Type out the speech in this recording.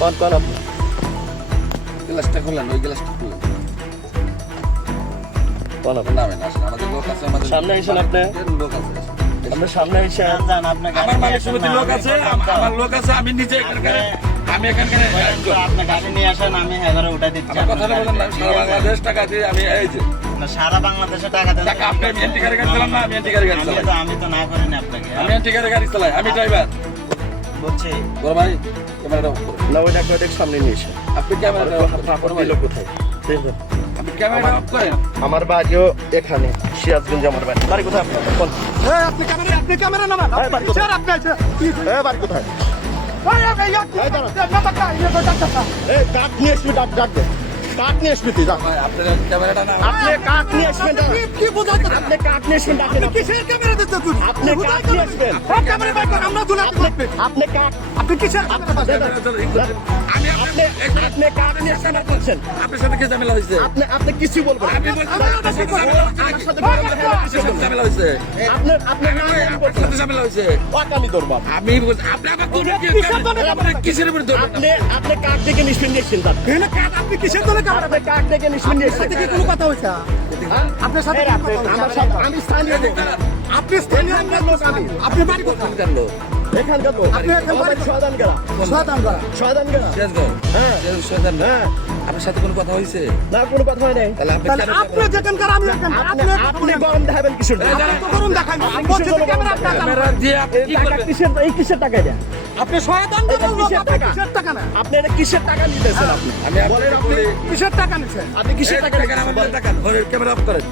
কোন আপনি গ্লাসটা খুললেন, ওই গ্লাসটা খুললেন। কোন আপনি নামেন, আসেন, আমাদের লোক আছে, আমাদের সামনে এসেন আপনি। লোক আছে। আপনি সামনে এসে যান, আপনার গাড়ি আমার নিয়ে মালিক আসেন সমিতির না, লোক আছে, আমার লোক আছে, আমি নিজে এখানকার, আমি এখানকার একজন। আপনি গাড়ি নিয়ে আসেন, আমি এগারো উঠা দিচ্ছি। আমার কথাটা বলেন না, সারা বাংলাদেশ টাকা দিয়ে আমি এই যে না, সারা বাংলাদেশে টাকা দেন। টাকা আপনি আমি এন্টি গাড়ি চালাম না, আমি এন্টি গাড়ি চালাই, আমি তো না করিনি আপনাকে। আমি এন্টি গাড়ি চালাই, আমি ড্রাইভার। বলছি বড় ভাই ক্যামেরাটা অফ করুন। না, ওই ডাক্তার সামনে নিয়ে এসে আপনি ক্যামেরাটা অফ করুন। আপনার দিল কোথায় দেখুন। আপনি ক্যামেরাটা অফ করেন। আমার বাড়িও এখানে সিরাজগঞ্জ। আমার বাড়ি কোথায় আপনার? কোন আপনি ক্যামেরা নামান। এই বাড়ি কোথায়? আপনি আছে বাড়ি কোথায়? এই কাঠ নিয়ে আসবি, ডাক দে। কাঠ নিয়ে আসবি তুই, যা। ভাই আপনার ক্যামেরাটা না, আপনি কাঠ নিয়ে আসবেন, যা। কি বোঝাতে আপনি কাঠ নিয়ে আসবেন, ডাকেন। কিসের ক্যামেরা দিতে তুই? আপনি কাঠ নিয়ে আসবেন। ক্যামেরা বাইক কর, আমরা তুলে আপনি কাঠ আপনি কিসের আমি আপনি কাঠ নিয়ে আসবেন, বলছেন। আপনার সাথে কি ঝামেলা হয়েছে? আপনি কিছু বলবেন। আমি বলছি আমার সাথে ঝামেলা হয়েছে। আপনি আপনার সাথে ঝামেলা হয়েছে। ওয়াকামি দরবার। আমি বলছি আপনি আমার কোন কিসের উপর ধরবেন? আপনি কাঠ থেকে নিষ্পেন দিয়েছেন, তার আপনি কিসের দলে ক্যামেরা আপনি কাঠ থেকে নিষ্পেন দিয়েছেন। সাথে কি কোনো কথা হয়েছে? আপনার সাথে কি কথা হয়েছে? আমার সাথে আমি স্থানীয় লোক। আপনি স্থানীয় লোক, আপনি বাড়ি কোথায়? জানলো এখানকার লোক। আপনি এখান বাড়ি সদান গেলা। সাধারণ করা। সদান গেলা। হ্যাঁ হ্যাঁ, আপনার সাথে কোনো কথা হয়েছে? না কোনো কথা হয় নাই। তাহলে আপনি তাহলে কেন আপনি যেখানকার আমি এখানকার। আপনি গরম দেখাবেন কিসের জন্য? আপনি তো করুন দেখান। বলছি তো ক্যামেরা আপনার ক্যামেরা দিয়ে আপনি এই কি টাকা করবেন? কিসের, এই কিসের টাকা দেন? আপনি শয়তান এটা লোক, কিসের আপনি টাকা? কিসের টাকা না? আপনি এটা কিসের টাকা নিতেছেন? আপনি আমি বলেন, আপনাকে বলি আপনি কিসের টাকা নিছেন? আপনি কিসের টাকা টাকা আমাদের টাকা, ঘরের ক্যামেরা অফ করেন।